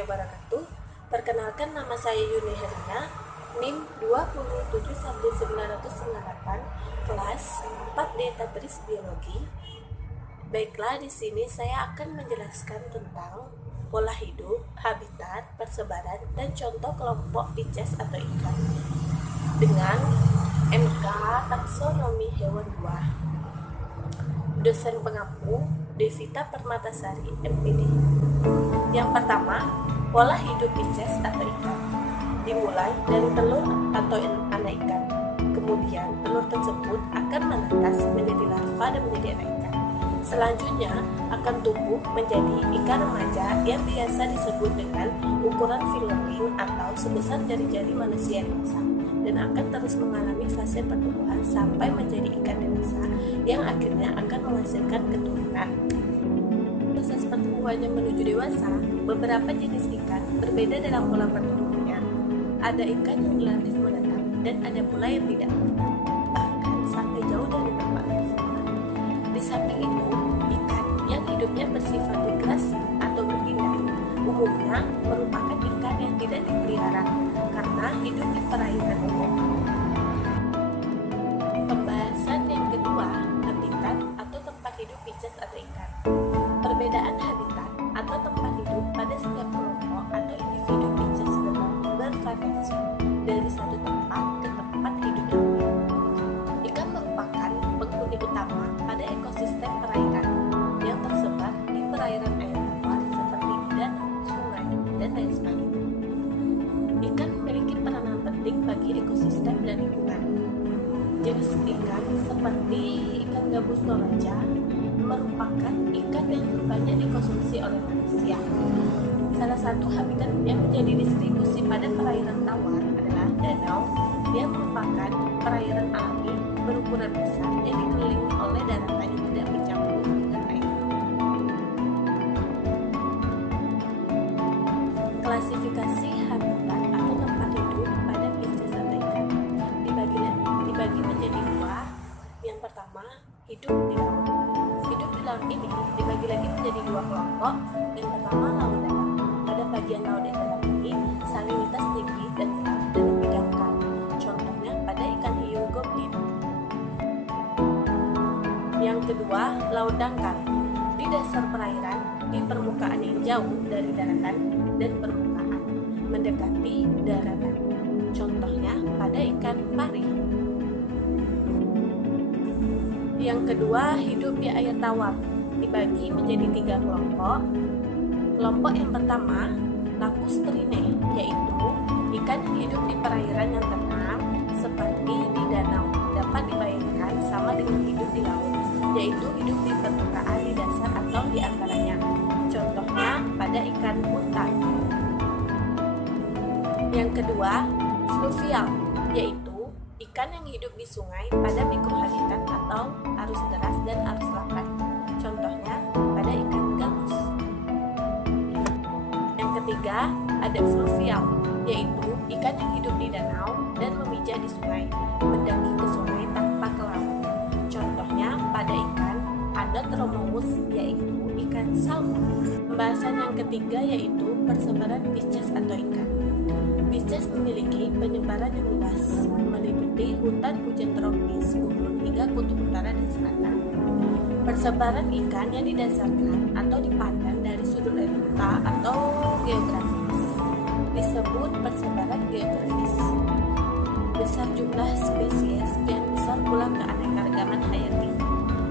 warahmatullahi wabarakatuh. Perkenalkan, nama saya Yuni Herina, NIM 2711998, kelas 4D Tatris Biologi. Baiklah, di sini saya akan menjelaskan tentang pola hidup, habitat, persebaran, dan contoh kelompok Pisces atau ikan dengan MK Taksonomi Hewan Buah. Dosen pengampu Devita Permatasari, MPD. Yang pertama, pola hidup Pisces atau ikan dimulai dari telur atau anak ikan. Kemudian telur tersebut akan menetas menjadi larva dan menjadi anak ikan. Selanjutnya akan tumbuh menjadi ikan remaja yang biasa disebut dengan ukuran fingerling atau sebesar jari-jari manusia dewasa, dan akan terus mengalami fase pertumbuhan sampai menjadi ikan dewasa yang akhirnya akan menghasilkan keturunan. Proses pertumbuhannya menuju dewasa, beberapa jenis ikan berbeda dalam pola pertumbuhannya. Ada ikan yang relatif menetap dan ada pula yang tidak menetap, bahkan sampai jauh dari tempat bersama. Di samping itu, ikan yang hidupnya bersifat migrasi atau berpindah umumnya merupakan ikan yang tidak dipelihara karena hidup di perairan umum. Pembahasan yang kedua, habitat atau tempat hidup Pisces atau ikan. Perbedaan habitat atau tempat hidup pada setiap kelompok atau individu Pisces bervariasi dari satu tempat ke tempat hidup yang lain. Ikan merupakan penghuni utama pada ekosistem perairan yang tersebar di perairan air tawar seperti di danau, sungai, dan lain sebagainya. Ikan memiliki peranan penting bagi ekosistem dan lingkungan. Jenis ikan seperti ikan gabus toraja merupakan ikan yang banyak dikonsumsi oleh manusia. Salah satu habitat yang menjadi distribusi pada perairan tawar adalah danau, yang merupakan perairan alami berukuran besar yang dikelilingi oleh daratan yang tidak bercampur dengan air. Klasifikasi habitat atau tempat hidup pada Pisces atau ikan dibagi menjadi dua. Yang pertama, hidup di laut. Hidup di laut ini dibagi lagi menjadi dua kelompok. Yang pertama, laut dalam. Pada bagian laut yang dalam ini, salinitas tinggi dan gelap dan dibidangkan. Contohnya pada ikan hiu goblin. Yang kedua, laut dangkal. Di dasar perairan, di permukaan yang jauh dari daratan dan permukaan, mendekati daratan. Contohnya pada ikan pari. Yang kedua, hidup di air tawar. Dibagi menjadi tiga kelompok. Kelompok yang pertama, Lacustrine, yaitu ikan yang hidup di perairan yang tenang seperti di danau. Dapat dibayangkan sama dengan hidup di laut, yaitu hidup di permukaan, di dasar, atau di antaranya. Contohnya pada ikan buntal. Yang kedua, fluvial, yaitu ikan yang hidup di sungai pada mikrohabitat atau arus deras dan arus lambat. Contohnya pada ikan gabus. Yang ketiga, ada fluvial, yaitu ikan yang hidup di danau dan memijah di sungai, mendaki ke sungai tanpa ke laut. Contohnya pada ikan Andotromomus, yaitu ikan salmon. Pembahasan yang ketiga yaitu persebaran Pisces atau ikan. Pisces memiliki penyebaran yang luas, meliputi hutan hujan tropis, gurun, hingga kutub utara dan selatan. Persebaran ikan yang didasarkan atau dipandang dari sudut letak atau geografis disebut persebaran geografis. Besar jumlah spesies dan besar pula keanekaragaman hayati.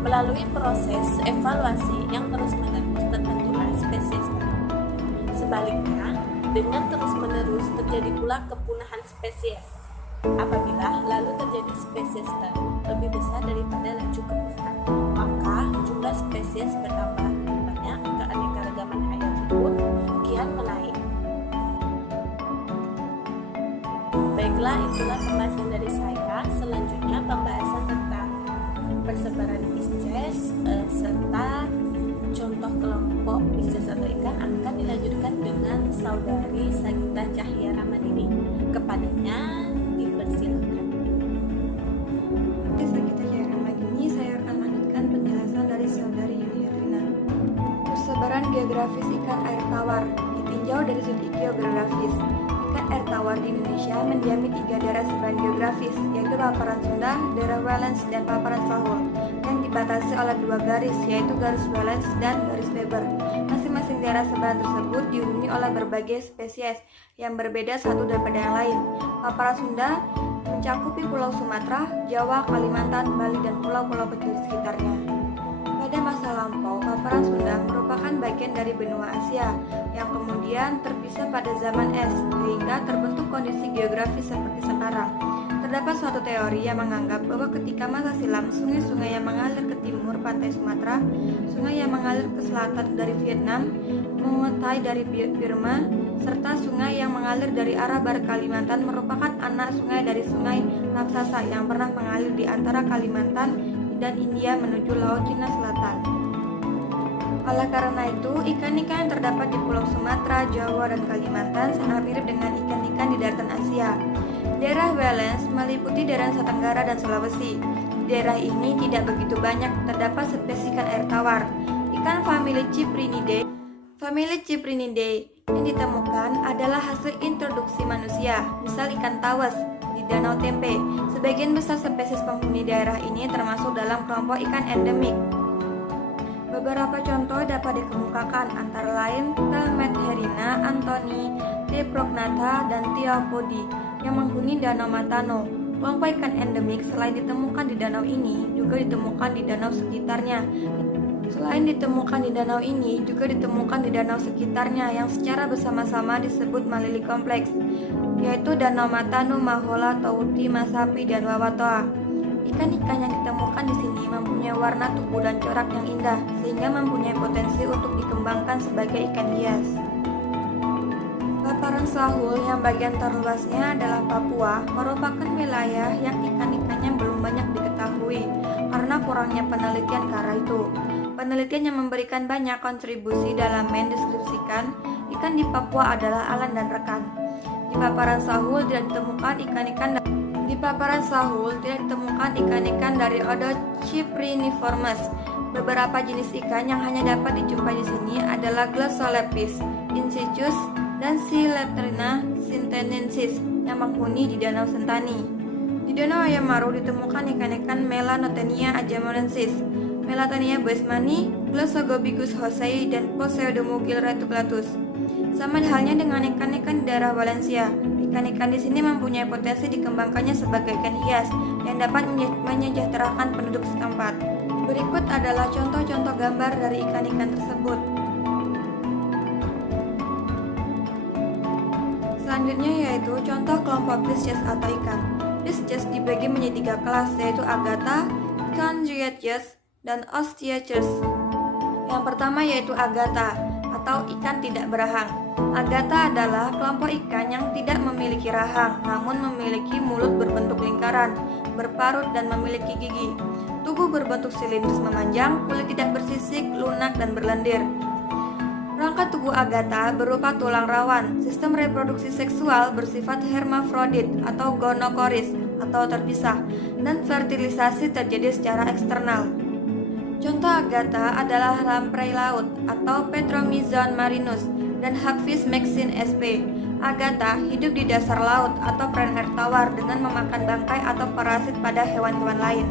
Melalui proses evaluasi yang terus-menerus terbentuklah spesies baru. Sebaliknya, dengan terus-menerus terjadi pula kepunahan spesies. Apabila lalu terjadi spesies baru lebih besar daripada laju kepunahan, maka jumlah spesies bertambah banyak, keanekaragaman hayati pun kian menaik. Baiklah, itulah pembahasan dari saya. Selanjutnya pembahasan tentang persebaran Pisces serta contoh kelompok Pisces atau ikan akan dilanjutkan dengan saudari Sagita Cahya Ramadini. Kepadanya dipersilakan. Sagita Cahya Ramadini, saya akan lanjutkan penjelasan dari saudari Yuni Herlina. Persebaran geografis ikan air tawar ditinjau dari sudut geografis. Ikan air tawar di Indonesia mendiami 3 daerah sebaran geografis, yaitu paparan Sunda, daerah Wallace, dan paparan Sahul, yang dibatasi oleh 2 garis, yaitu garis Wallace dan garis Weber. Masing-masing daerah sebaran tersebut dihuni oleh berbagai spesies yang berbeda satu daripada yang lain. Paparan Sunda mencakupi Pulau Sumatera, Jawa, Kalimantan, Bali, dan pulau-pulau kecil di sekitarnya. Pada masa lampau, paparan Sunda merupakan bagian dari benua Asia yang kemudian terpisah pada zaman es, sehingga terbentuk kondisi geografis seperti sekarang. Terdapat suatu teori yang menganggap bahwa ketika masa silam, sungai-sungai yang mengalir ke timur pantai Sumatera, sungai yang mengalir ke selatan dari Vietnam, Muay Thai dari Burma, serta sungai yang mengalir dari arah barat Kalimantan merupakan anak sungai dari sungai raksasa yang pernah mengalir di antara Kalimantan dan India menuju Laut Cina Selatan. Oleh karena itu, ikan-ikan yang terdapat di Pulau Sumatera, Jawa, dan Kalimantan sangat mirip dengan ikan-ikan di daratan Asia. Daerah Wallace meliputi daerah Nusa Tenggara dan Sulawesi. Di daerah ini tidak begitu banyak terdapat spesies ikan air tawar. Ikan famili Cyprinidae yang ditemukan adalah hasil introduksi manusia, misal ikan tawes di Danau Tempe. Sebagian besar spesies penghuni daerah ini termasuk dalam kelompok ikan endemik. Beberapa contoh dapat dikemukakan antara lain Telmetherina, Anthony, T. prognatha, dan Theopodi yang menghuni Danau Matano. Kelompok ikan endemik selain ditemukan di danau ini juga ditemukan di danau sekitarnya. Yang secara bersama-sama disebut Malili Kompleks, yaitu Danau Matano, Mahola, Touti, Masapi, dan Wawatoa. Ikan-ikan yang ditemukan di sini mempunyai warna tubuh dan corak yang indah, sehingga mempunyai potensi untuk dikembangkan sebagai ikan hias. Paparan Sahul yang bagian terluasnya adalah Papua merupakan wilayah yang ikan-ikannya belum banyak diketahui karena kurangnya penelitian ke arah itu. Penelitian yang memberikan banyak kontribusi dalam mendeskripsikan ikan di Papua adalah Alan dan rekan. Di paparan Sahul tidak ditemukan ikan-ikan dari ordo Cypriniformes. Beberapa jenis ikan yang hanya dapat dijumpai di sini adalah Glossolepis, Incisius, dan Siletrina sintenensis yang menghuni di Danau Sentani. Di Danau Ayamaru ditemukan ikan-ikan Melanotenia ajamorensis, Melatania boesmani, Glossogobigus hosei, dan Pseudomugil reticulatus. Sama halnya dengan ikan-ikan di daerah Valencia, ikan-ikan di sini mempunyai potensi dikembangkannya sebagai ikan hias yang dapat menyejahterakan penduduk setempat. Berikut adalah contoh-contoh gambar dari ikan-ikan tersebut. Selanjutnya yaitu contoh kelompok Pisces atau ikan. Pisces dibagi menjadi 3 kelas, yaitu Agatha, Chondriaceus, dan Osteichthyes. Yang pertama yaitu Agatha atau ikan tidak berahang. Agatha adalah kelompok ikan yang tidak memiliki rahang, namun memiliki mulut berbentuk lingkaran, berparut, dan memiliki gigi. Tubuh berbentuk silindris memanjang, kulit tidak bersisik, lunak, dan berlendir. Rangka tubuh Agatha berupa tulang rawan. Sistem reproduksi seksual bersifat hermafrodit atau gonokoris atau terpisah, dan fertilisasi terjadi secara eksternal. Contoh Agatha adalah lamprey laut atau Petromyzon marinus dan Hagfish maxine sp. Agatha hidup di dasar laut atau perairan air tawar dengan memakan bangkai atau parasit pada hewan-hewan lain.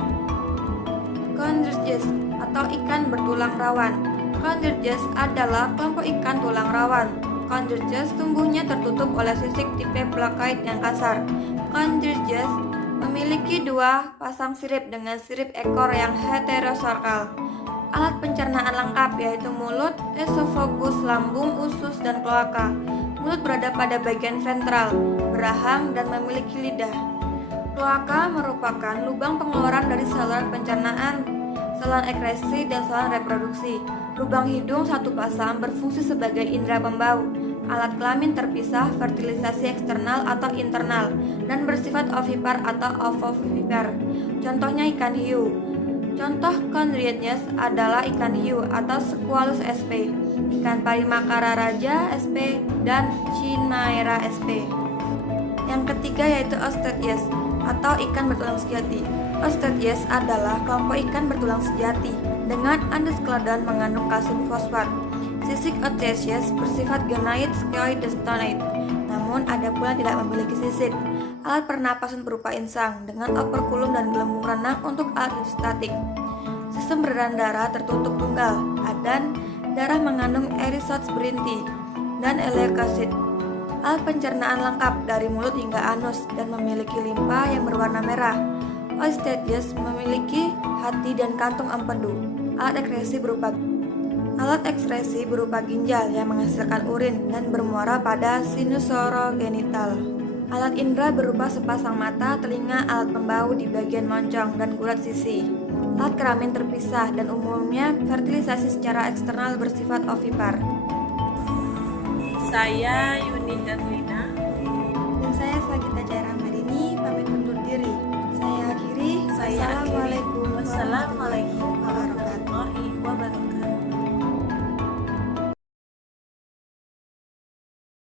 Chondrichthyes atau ikan bertulang rawan. Chondrichthyes adalah kelompok ikan tulang rawan. Chondrichthyes tumbuhnya tertutup oleh sisik tipe plakoid yang kasar. Chondrichthyes memiliki 2 pasang sirip dengan sirip ekor yang heterosarkal. Alat pencernaan lengkap yaitu mulut, esofagus, lambung, usus, dan kloaka. Mulut berada pada bagian ventral, berahang, dan memiliki lidah. Kloaka merupakan lubang pengeluaran dari saluran pencernaan, saluran ekskresi, dan saluran reproduksi. Lubang hidung 1 pasang berfungsi sebagai indera pembau. Alat kelamin terpisah, fertilisasi eksternal atau internal, dan bersifat ovipar atau ovovivipar. Contohnya ikan hiu. Contoh Chondrichthyes adalah ikan hiu atau Squalus sp, ikan parimakara raja sp, dan Chimaera sp. Yang ketiga yaitu Osteichthyes atau ikan bertulang sejati. Osteichthyes adalah kelompok ikan bertulang sejati dengan endoskeleton mengandung kalsium fosfat. Sisik otseous bersifat gonoid scoidostonoid, namun ada pula yang tidak memiliki sisik. Alat pernapasan berupa insang dengan operkulum dan gelembung renang untuk alat hidrostatik. Sistem peredaran darah tertutup tunggal, dan darah mengandung erythrocytes berinti dan leukosit. Alat pencernaan lengkap dari mulut hingga anus dan memiliki limpa yang berwarna merah. Oestetjes memiliki hati dan kantung empedu. Alat ekskresi berupa ginjal yang menghasilkan urin dan bermuara pada sinus sorogenital. Alat indera berupa sepasang mata, telinga, alat pembau di bagian moncong dan gulat sisi. Alat kelamin terpisah dan umumnya fertilisasi secara eksternal bersifat ovipar. Saya Yuni